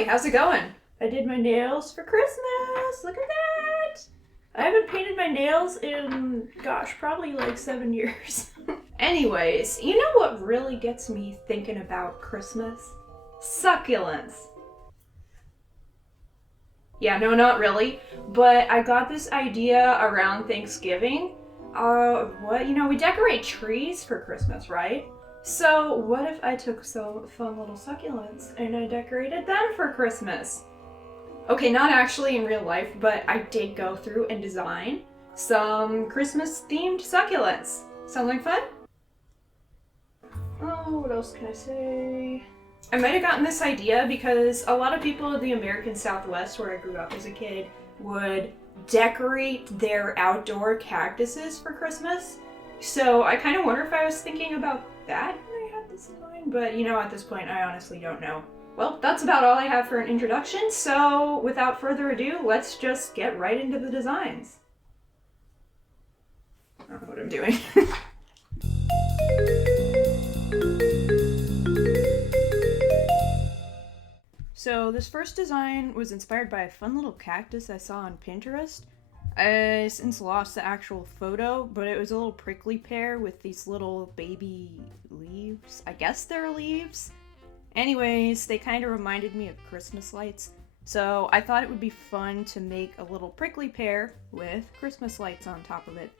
Hi, how's it going? I did my nails for Christmas. Look at that. I haven't painted my nails in, gosh, probably like 7 years. Anyways, you know what really gets me thinking about Christmas? Succulents. Yeah, no, not really. But I got this idea around Thanksgiving. We decorate trees for Christmas, right? So, what if I took some fun little succulents and I decorated them for Christmas? Okay, not actually in real life, but I did go through and design some Christmas themed succulents. Sound like fun? Oh, what else can I say? I might have gotten this idea because a lot of people in the American Southwest, where I grew up as a kid, would decorate their outdoor cactuses for Christmas. So I kind of wonder if I was thinking about that when I had this in mind, but at this point, I honestly don't know. Well, that's about all I have for an introduction, so without further ado, let's just get right into the designs. I don't know what I'm doing. So this first design was inspired by a fun little cactus I saw on Pinterest. I since lost the actual photo, but it was a little prickly pear with these little baby leaves. I guess they're leaves. Anyways, they kind of reminded me of Christmas lights, so I thought it would be fun to make a little prickly pear with Christmas lights on top of it.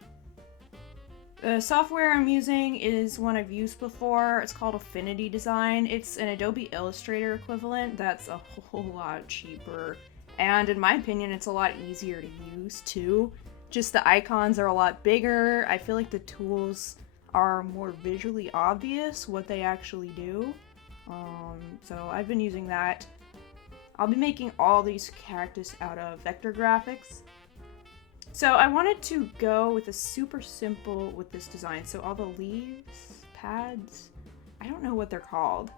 The software I'm using is one I've used before. It's called Affinity Design. It's an Adobe Illustrator equivalent that's a whole lot cheaper. And in my opinion, it's a lot easier to use too. Just the icons are a lot bigger. I feel like the tools are more visually obvious what they actually do. So I've been using that. I'll be making all these cactus out of vector graphics. So I wanted to go with a super simple with this design. So all the leaves, pads, I don't know what they're called.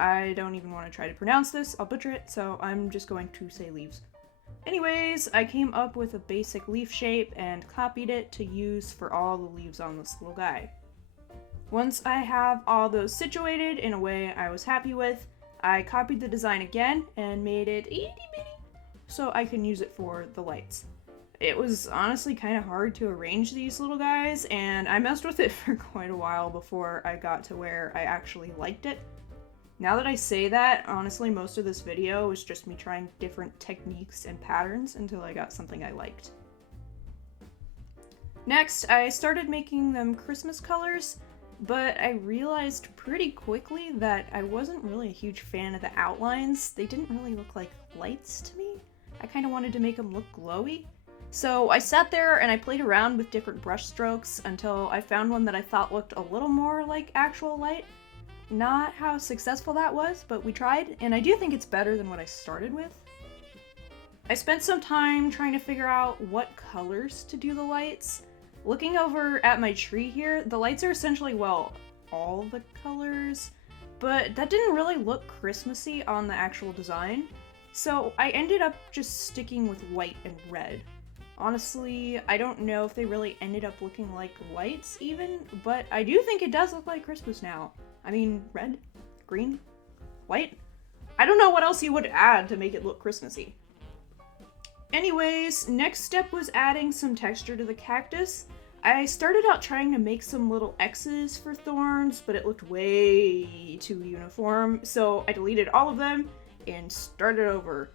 I don't even want to try to pronounce this. I'll butcher it, so I'm just going to say leaves. Anyways, I came up with a basic leaf shape and copied it to use for all the leaves on this little guy. Once I have all those situated in a way I was happy with, I copied the design again and made it itty bitty so I can use it for the lights. It was honestly kind of hard to arrange these little guys, and I messed with it for quite a while before I got to where I actually liked it. Now that I say that, honestly, most of this video was just me trying different techniques and patterns until I got something I liked. Next, I started making them Christmas colors, but I realized pretty quickly that I wasn't really a huge fan of the outlines. They didn't really look like lights to me. I kind of wanted to make them look glowy. So I sat there and I played around with different brush strokes until I found one that I thought looked a little more like actual light. Not how successful that was, but we tried, and I do think it's better than what I started with. I spent some time trying to figure out what colors to do the lights. Looking over at my tree here, the lights are essentially, well, all the colors, but that didn't really look Christmassy on the actual design, so I ended up just sticking with white and red. Honestly, I don't know if they really ended up looking like lights even, but I do think it does look like Christmas now. I mean, red, green, white. I don't know what else you would add to make it look Christmassy. Anyways, next step was adding some texture to the cactus. I started out trying to make some little X's for thorns, but it looked way too uniform, so I deleted all of them and started over.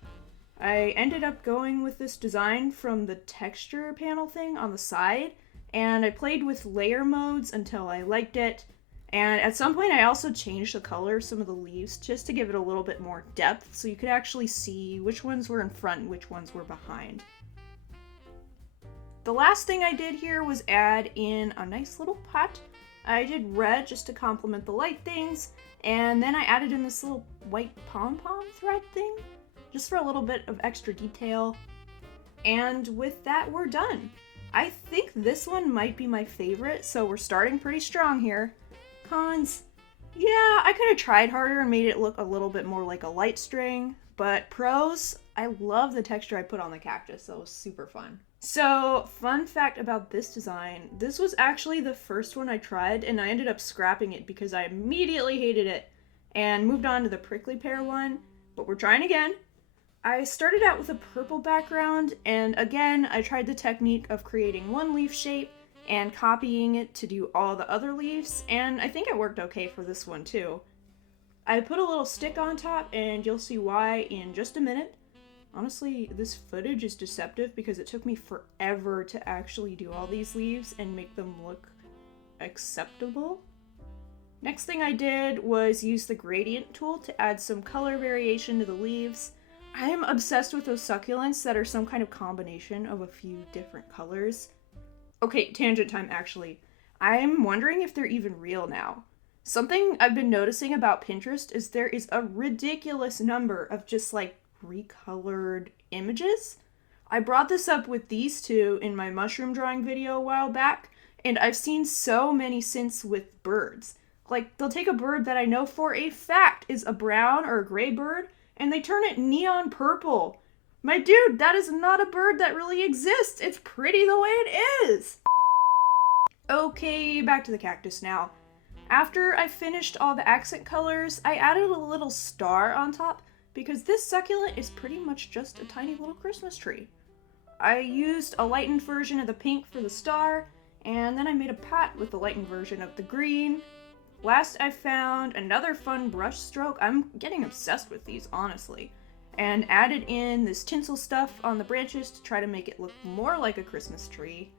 I ended up going with this design from the texture panel thing on the side, and I played with layer modes until I liked it. And at some point I also changed the color of some of the leaves just to give it a little bit more depth so you could actually see which ones were in front and which ones were behind. The last thing I did here was add in a nice little pot. I did red just to complement the light things, and then I added in this little white pom-pom thread thing just for a little bit of extra detail. And with that, we're done. I think this one might be my favorite, so we're starting pretty strong here. Cons, yeah, I could have tried harder and made it look a little bit more like a light string, but pros, I love the texture I put on the cactus, so it was super fun. So, fun fact about this design, this was actually the first one I tried, and I ended up scrapping it because I immediately hated it, and moved on to the prickly pear one. but we're trying again. I started out with a purple background, and again, I tried the technique of creating one leaf shape and copying it to do all the other leaves, and I think it worked okay for this one too. I put a little stick on top, and you'll see why in just a minute. Honestly, this footage is deceptive because it took me forever to actually do all these leaves and make them look acceptable. Next thing I did was use the gradient tool to add some color variation to the leaves. I am obsessed with those succulents that are some kind of combination of a few different colors. Okay, tangent time actually. I'm wondering if they're even real now. Something I've been noticing about Pinterest is there is a ridiculous number of just like recolored images. I brought this up with these two in my mushroom drawing video a while back, and I've seen so many since with birds. Like, they'll take a bird that I know for a fact is a brown or a gray bird, and they turn it neon purple. My dude, that is not a bird that really exists. It's pretty the way it is. Okay, back to the cactus now. After I finished all the accent colors, I added a little star on top because this succulent is pretty much just a tiny little Christmas tree. I used a lightened version of the pink for the star, and then I made a pat with the lightened version of the green. Last, I found another fun brush stroke. I'm getting obsessed with these, honestly. And added in this tinsel stuff on the branches to try to make it look more like a Christmas tree.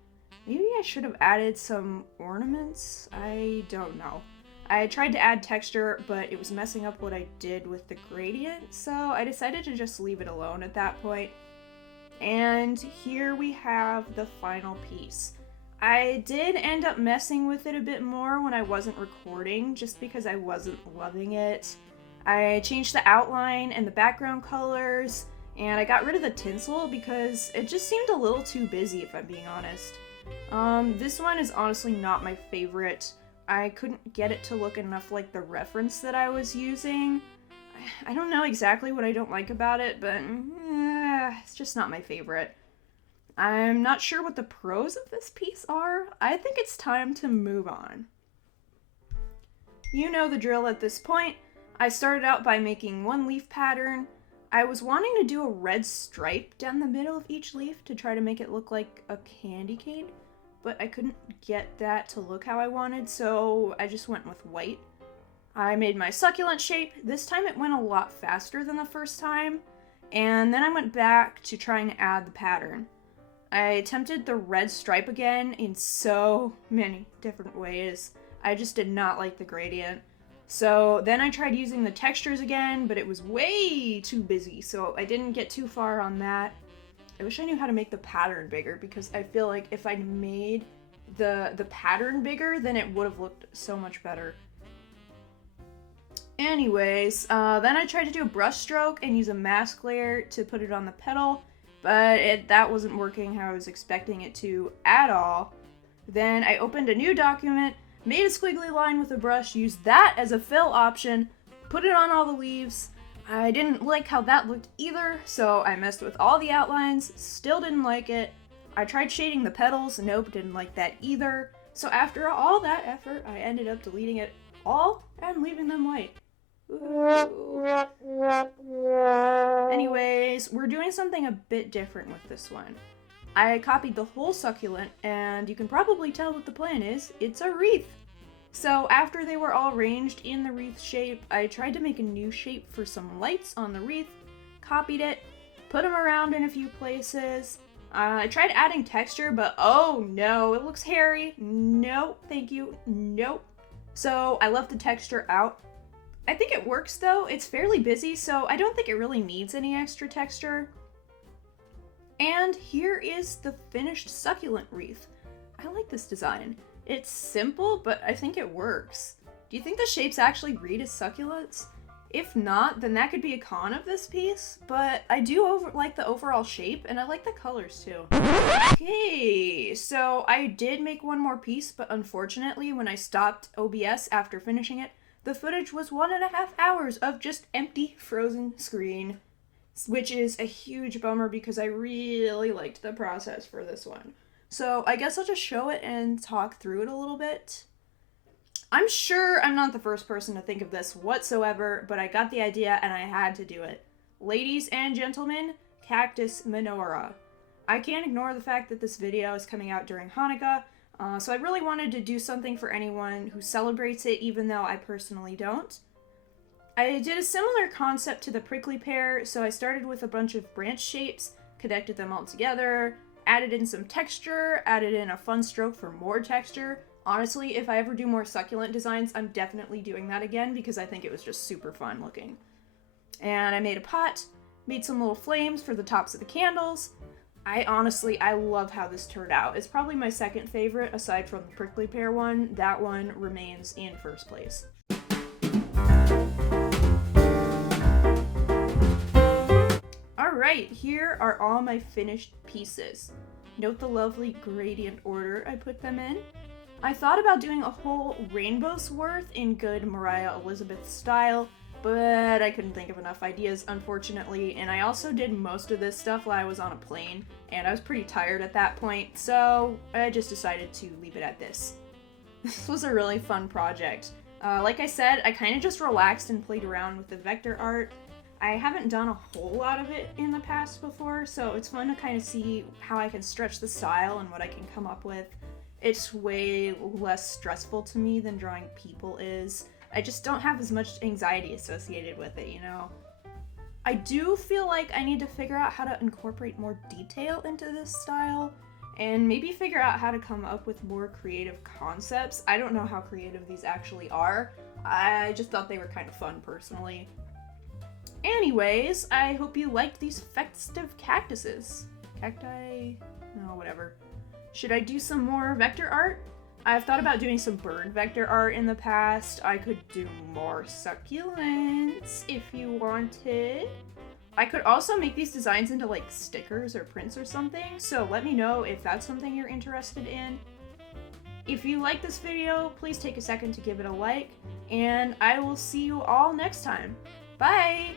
Maybe I should have added some ornaments? I don't know. I tried to add texture, but it was messing up what I did with the gradient, so I decided to just leave it alone at that point. And here we have the final piece. I did end up messing with it a bit more when I wasn't recording, just because I wasn't loving it. I changed the outline and the background colors, and I got rid of the tinsel because it just seemed a little too busy, if I'm being honest. This one is honestly not my favorite. I couldn't get it to look enough like the reference that I was using. I don't know exactly what I don't like about it, but it's just not my favorite. I'm not sure what the pros of this piece are. I think it's time to move on. You know the drill at this point. I started out by making one leaf pattern. I was wanting to do a red stripe down the middle of each leaf to try to make it look like a candy cane, but I couldn't get that to look how I wanted, so I just went with white. I made my succulent shape. This time it went a lot faster than the first time, and then I went back to trying to add the pattern. I attempted the red stripe again in so many different ways. I just did not like the gradient. So then I tried using the textures again, but it was way too busy, so I didn't get too far on that. I wish I knew how to make the pattern bigger, because I feel like if I'd made the pattern bigger, then it would have looked so much better. Anyways, then I tried to do a brush stroke and use a mask layer to put it on the petal, but that wasn't working how I was expecting it to at all. Then I opened a new document, made a squiggly line with a brush, used that as a fill option, put it on all the leaves. I didn't like how that looked either, so I messed with all the outlines, still didn't like it. I tried shading the petals, nope, didn't like that either. So after all that effort, I ended up deleting it all and leaving them white. Ooh. Anyways, we're doing something a bit different with this one. I copied the whole succulent, and you can probably tell what the plan is. It's a wreath. So after they were all arranged in the wreath shape, I tried to make a new shape for some lights on the wreath, copied it, put them around in a few places. I tried adding texture, but oh no, it looks hairy. Nope, thank you, nope. So I left the texture out. I think it works though. It's fairly busy, so I don't think it really needs any extra texture. And here is the finished succulent wreath. I like this design. It's simple, but I think it works. Do you think the shapes actually read as succulents? If not, then that could be a con of this piece, but I do like the overall shape, and I like the colors too. Okay, so I did make one more piece, but unfortunately, when I stopped OBS after finishing it, the footage was 1.5 hours of just empty frozen screen, which is a huge bummer because I really liked the process for this one. So I guess I'll just show it and talk through it a little bit. I'm sure I'm not the first person to think of this whatsoever, but I got the idea and I had to do it. Ladies and gentlemen, cactus menorah. I can't ignore the fact that this video is coming out during Hanukkah, so I really wanted to do something for anyone who celebrates it, even though I personally don't. I did a similar concept to the prickly pear, so I started with a bunch of branch shapes, connected them all together, added in some texture, added in a fun stroke for more texture. Honestly, if I ever do more succulent designs, I'm definitely doing that again because I think it was just super fun looking. And I made a pot, made some little flames for the tops of the candles. I love how this turned out. It's probably my second favorite aside from the prickly pear one. That one remains in first place. Alright, here are all my finished pieces. Note the lovely gradient order I put them in. I thought about doing a whole rainbow's worth in good Mariah Elizabeth style, but I couldn't think of enough ideas, unfortunately, and I also did most of this stuff while I was on a plane, and I was pretty tired at that point, so I just decided to leave it at this. This was a really fun project. Like I said, I kind of just relaxed and played around with the vector art. I haven't done a whole lot of it in the past before, so it's fun to kind of see how I can stretch the style and what I can come up with. It's way less stressful to me than drawing people is. I just don't have as much anxiety associated with it, you know? I do feel like I need to figure out how to incorporate more detail into this style, and maybe figure out how to come up with more creative concepts. I don't know how creative these actually are. I just thought they were kind of fun personally. Anyways, I hope you liked these festive cactuses. Cacti? No, whatever. Should I do some more vector art? I've thought about doing some bird vector art in the past. I could do more succulents if you wanted. I could also make these designs into like stickers or prints or something, so let me know if that's something you're interested in. If you like this video, please take a second to give it a like, and I will see you all next time. Bye!